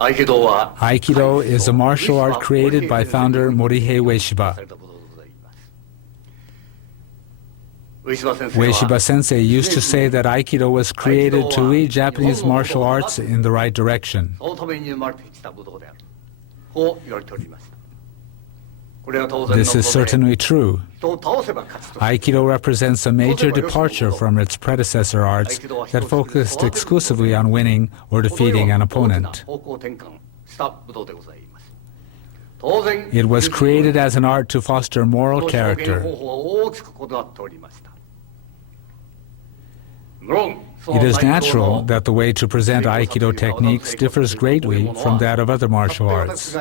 Aikido is a martial art created by founder Morihei Ueshiba. Ueshiba Sensei used to say that Aikido was created to lead Japanese martial arts in the right direction. This is certainly true. Aikido represents a major departure from its predecessor arts that focused exclusively on winning or defeating an opponent. It was created as an art to foster moral character. It is natural that the way to present Aikido techniques differs greatly from that of other martial arts.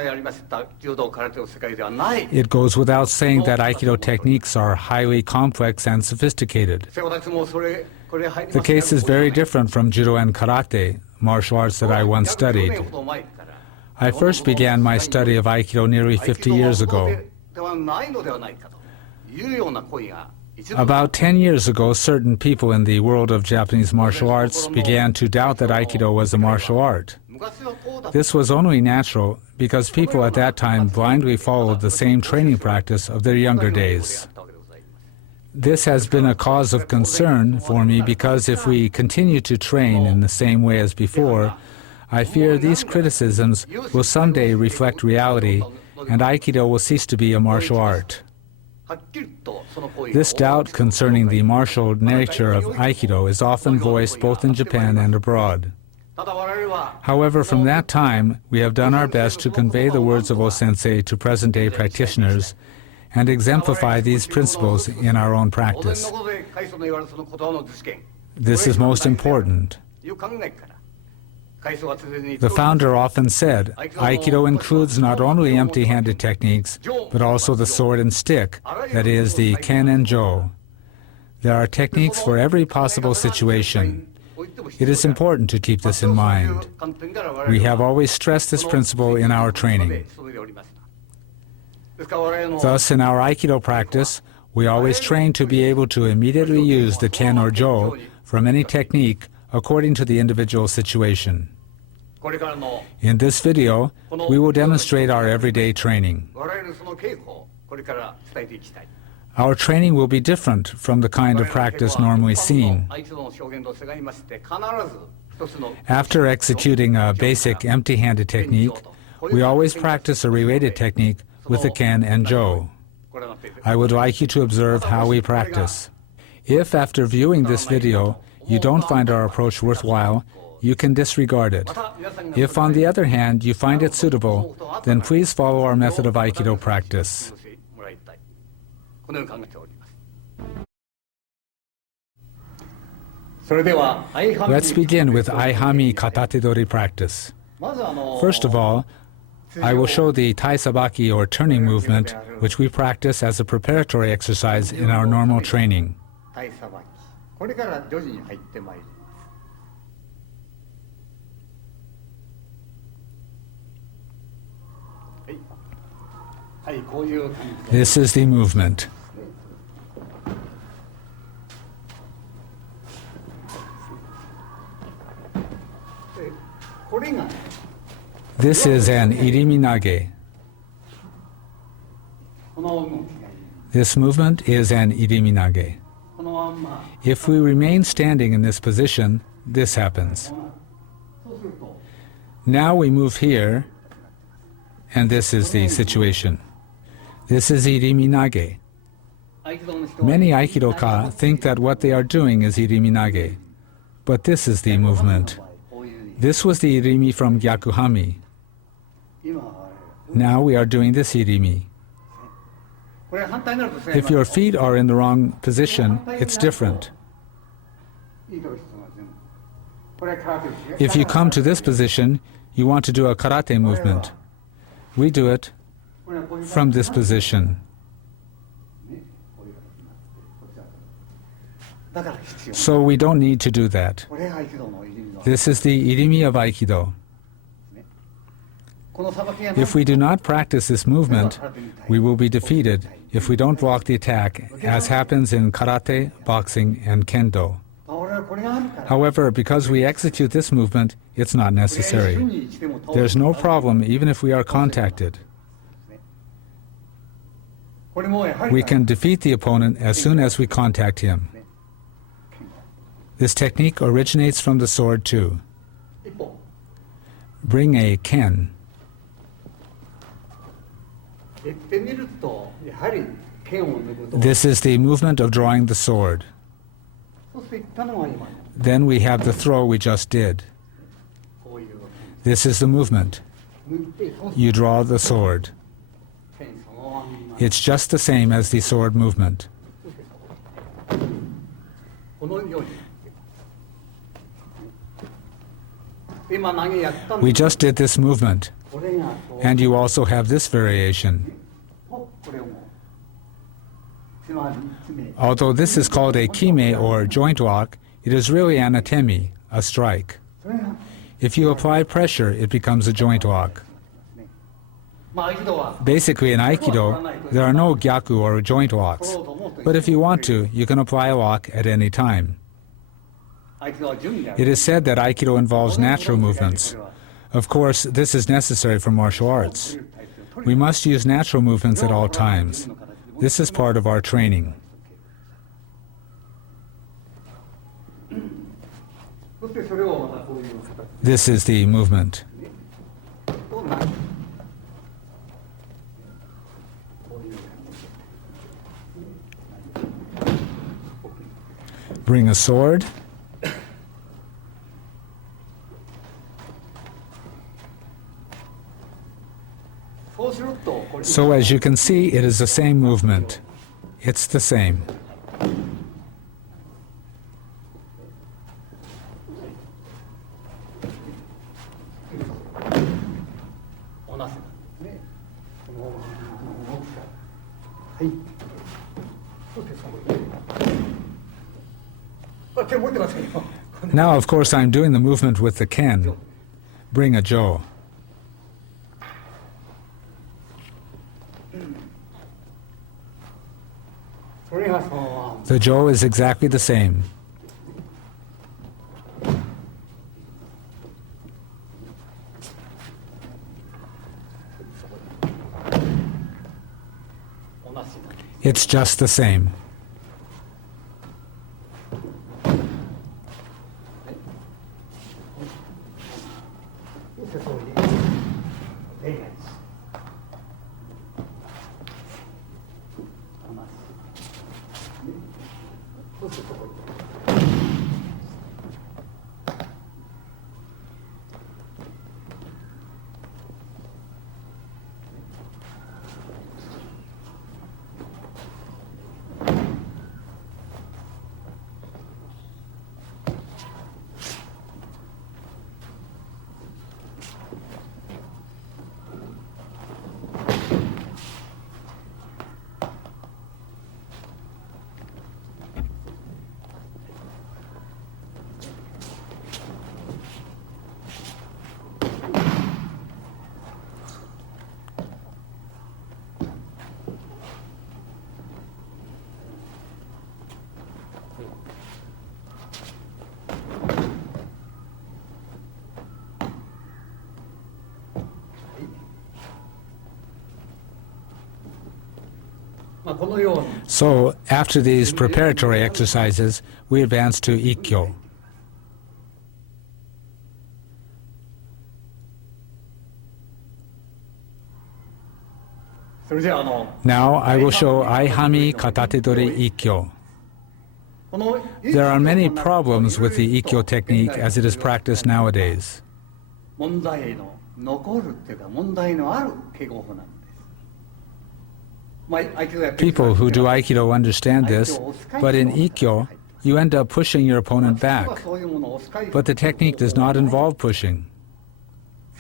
It goes without saying that Aikido techniques are highly complex and sophisticated. The case is very different from Judo and Karate, martial arts that I once studied. I first began my study of Aikido nearly 50 years ago. About 10 years ago, certain people in the world of Japanese martial arts began to doubt that Aikido was a martial art. This was only natural because people at that time blindly followed the same training practice of their younger days. This has been a cause of concern for me because if we continue to train in the same way as before, I fear these criticisms will someday reflect reality and Aikido will cease to be a martial art. This doubt concerning the martial nature of Aikido is often voiced both in Japan and abroad. However, from that time, we have done our best to convey the words of O-sensei to present-day practitioners and exemplify these principles in our own practice. This is most important. The founder often said, Aikido includes not only empty-handed techniques, but also the sword and stick, that is, the ken and jo. There are techniques for every possible situation. It is important to keep this in mind. We have always stressed this principle in our training. Thus, in our Aikido practice, we always train to be able to immediately use the ken or jo from any technique according to the individual situation. In this video, we will demonstrate our everyday training. Our training will be different from the kind of practice normally seen. After executing a basic empty-handed technique, we always practice a related technique with the ken and jo. I would like you to observe how we practice. If after viewing this video you don't find our approach worthwhile, you can disregard it. If, on the other hand, you find it suitable, then please follow our method of Aikido practice. Let's begin with Aihami Katatedori practice. First of all, I will show the Tai-Sabaki or turning movement, which we practice as a preparatory exercise in our normal training. This is the movement. This is an iriminage. This movement is an iriminage. If we remain standing in this position, this happens. Now we move here, and this is the situation. This is iriminage. Many aikidoka think that what they are doing is iriminage, but this is the movement. This was the irimi from gyakuhami. Now we are doing this irimi. If your feet are in the wrong position, it's different. If you come to this position, you want to do a karate movement. We do it from this position. So we don't need to do that. This is the irimi of Aikido. If we do not practice this movement, we will be defeated if we don't block the attack, as happens in karate, boxing, and kendo. However, because we execute this movement, it's not necessary. There's no problem even if we are contacted. We can defeat the opponent as soon as we contact him. This technique originates from the sword too. Bring a ken. This is the movement of drawing the sword. Then we have the throw we just did. This is the movement. You draw the sword. It's just the same as the sword movement. We just did this movement, and you also have this variation. Although this is called a kime or joint walk, it is really an atemi, a strike. If you apply pressure, it becomes a joint walk. Basically, in Aikido, there are no gyaku or joint walks. But if you want to, you can apply a walk at any time. It is said that Aikido involves natural movements. Of course, this is necessary for martial arts. We must use natural movements at all times. This is part of our training. This is the movement. Bring a sword. So as you can see, it is the same movement. It's the same. Now, of course, I'm doing the movement with the ken. Bring a jo. The jo is exactly the same. It's just the same. So, after these preparatory exercises, we advance to ikkyo. Now I will show Aihami Katatedori Ikkyo. There are many problems with the ikkyo technique as it is practiced nowadays. People who do Aikido understand this, but in ikkyo, you end up pushing your opponent back. But the technique does not involve pushing.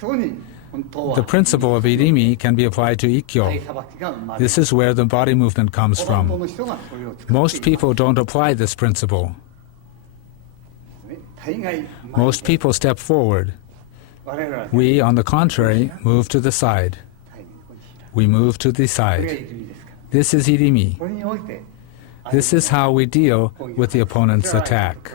The principle of irimi can be applied to ikkyo. This is where the body movement comes from. Most people don't apply this principle. Most people step forward. We, on the contrary, move to the side. We move to the side. This is irimi. This is how we deal with the opponent's attack.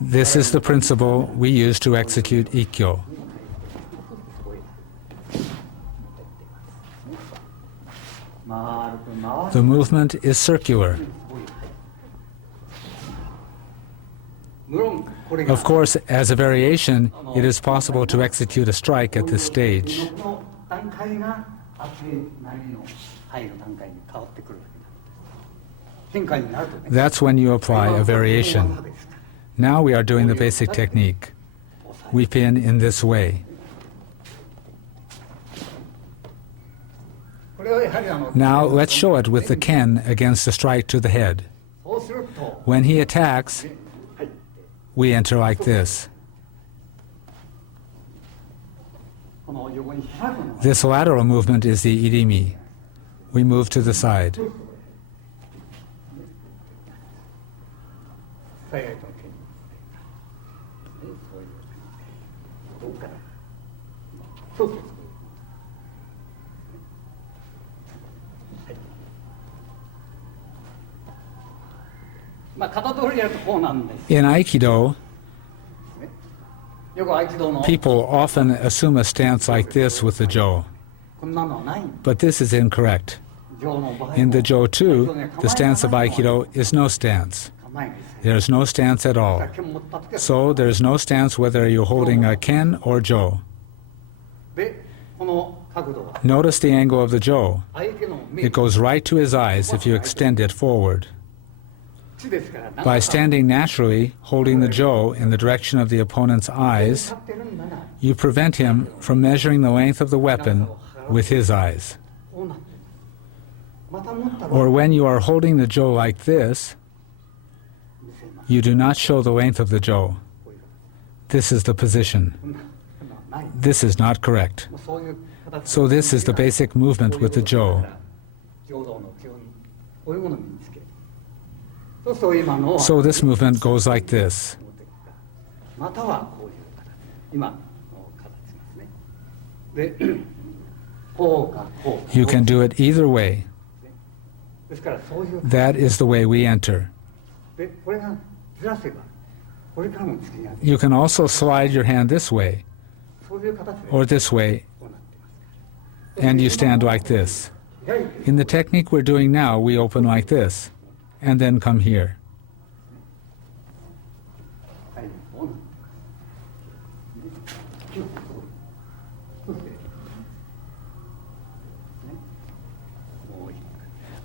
This is the principle we use to execute ikkyo. The movement is circular. Of course, as a variation, it is possible to execute a strike at this stage. That's when you apply a variation. Now we are doing the basic technique. We pin in this way. Now let's show it with the ken against a strike to the head. When he attacks, we enter like this. This lateral movement is the irimi. We move to the side. In Aikido, people often assume a stance like this with the Jo. But this is incorrect. In the Jo too, the stance of Aikido is no stance. There is no stance at all. So there is no stance whether you're holding a ken or Jo. Notice the angle of the Jo. It goes right to his eyes if you extend it forward. By standing naturally, holding the Jo in the direction of the opponent's eyes, you prevent him from measuring the length of the weapon with his eyes. Or when you are holding the Jo like this, you do not show the length of the Jo. This is the position. This is not correct. So this is the basic movement with the Jo. So this movement goes like this. You can do it either way. That is the way we enter. You can also slide your hand this way, or this way, and you stand like this. In the technique we're doing now, we open like this, and then come here.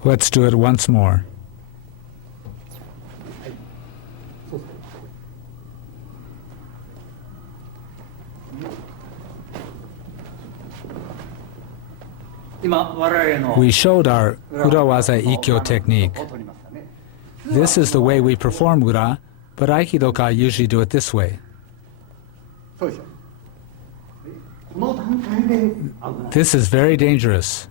Let's do it once more. We showed our Urawaza Ikkyo technique. This is the way we perform Ura, but aikidoka usually do it this way. This is very dangerous.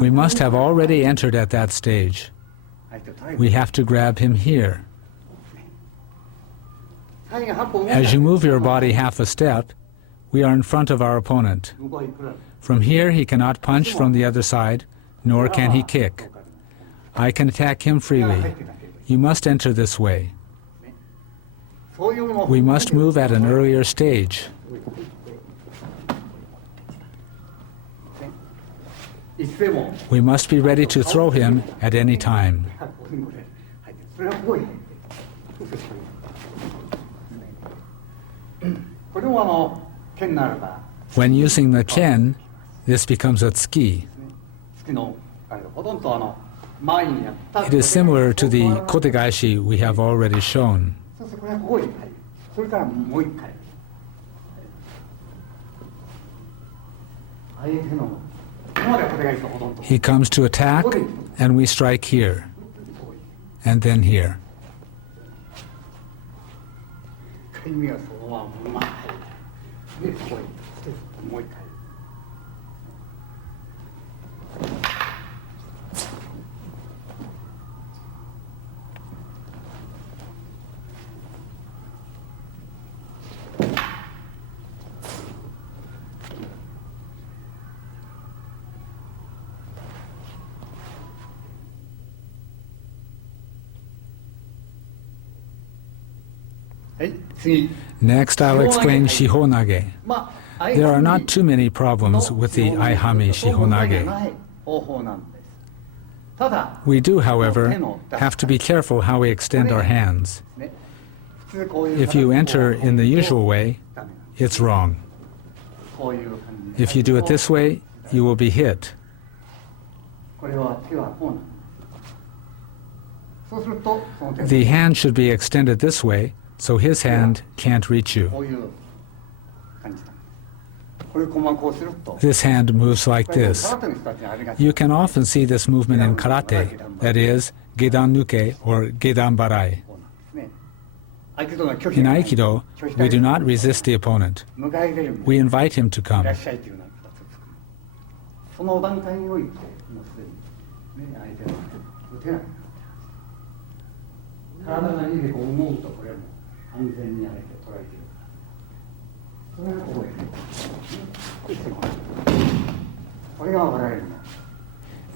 We must have already entered at that stage. We have to grab him here. As you move your body half a step, we are in front of our opponent. From here, he cannot punch from the other side, nor can he kick. I can attack him freely. You must enter this way. We must move at an earlier stage. We must be ready to throw him at any time. When using the ken, this becomes a tsuki. It is similar to the kotegaeshi we have already shown. He comes to attack, and we strike here, and then here. Next, I'll explain shihonage. There are not too many problems with the aihami shihonage. We do, however, have to be careful how we extend our hands. If you enter in the usual way, it's wrong. If you do it this way, you will be hit. The hand should be extended this way, so his hand can't reach you. This hand moves like this. You can often see this movement in karate, that is, gedan nuke or gedan barai. In aikido, we do not resist the opponent. We invite him to come.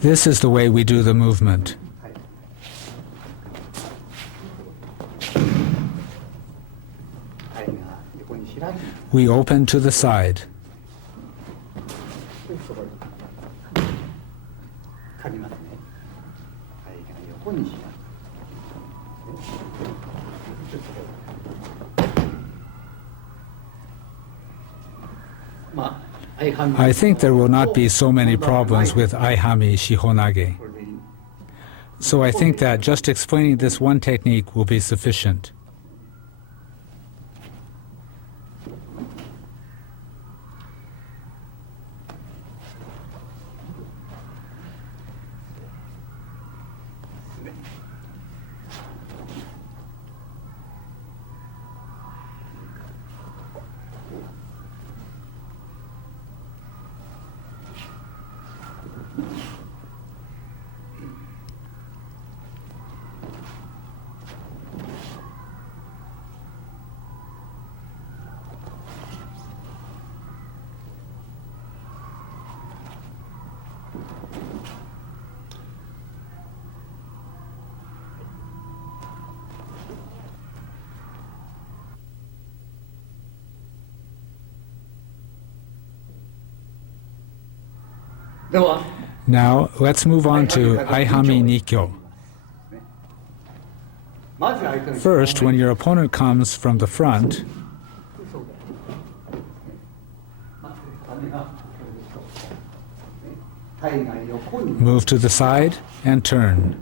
This is the way we do the movement. We open to the side. I think there will not be so many problems with aihami shihonage. So I think that just explaining this one technique will be sufficient. Now, let's move on to aihami nikyo. First, when your opponent comes from the front, move to the side and turn.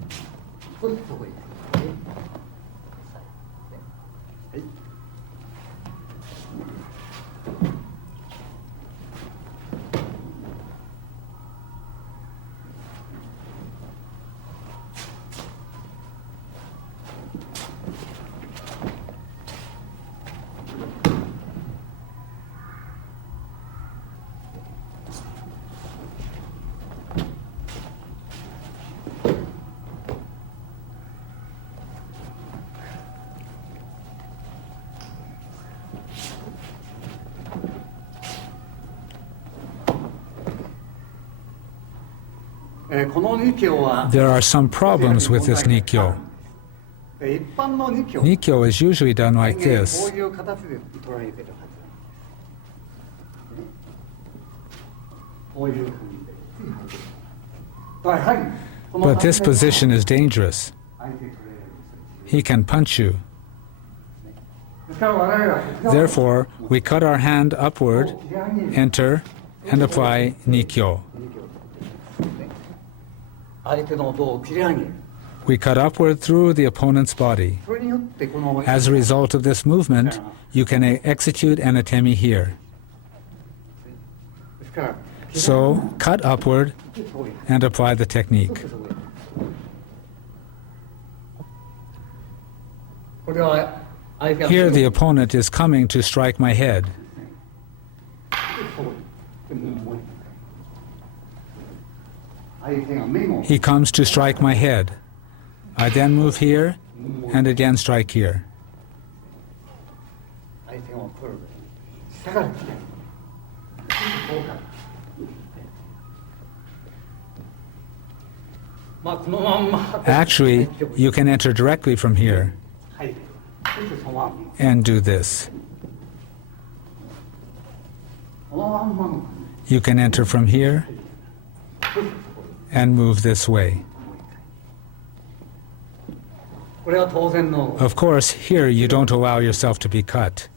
There are some problems with this nikyo. Nikyo is usually done like this. But this position is dangerous. He can punch you. Therefore, we cut our hand upward, enter, and apply nikyo. We cut upward through the opponent's body. As a result of this movement, you can execute an atemi here. So, cut upward and apply the technique. Here the opponent is coming to strike my head. He comes to strike my head. I then move here and again strike here. Actually, you can enter directly from here. and do this. You can enter from here and move this way. Of course, here you don't allow yourself to be cut.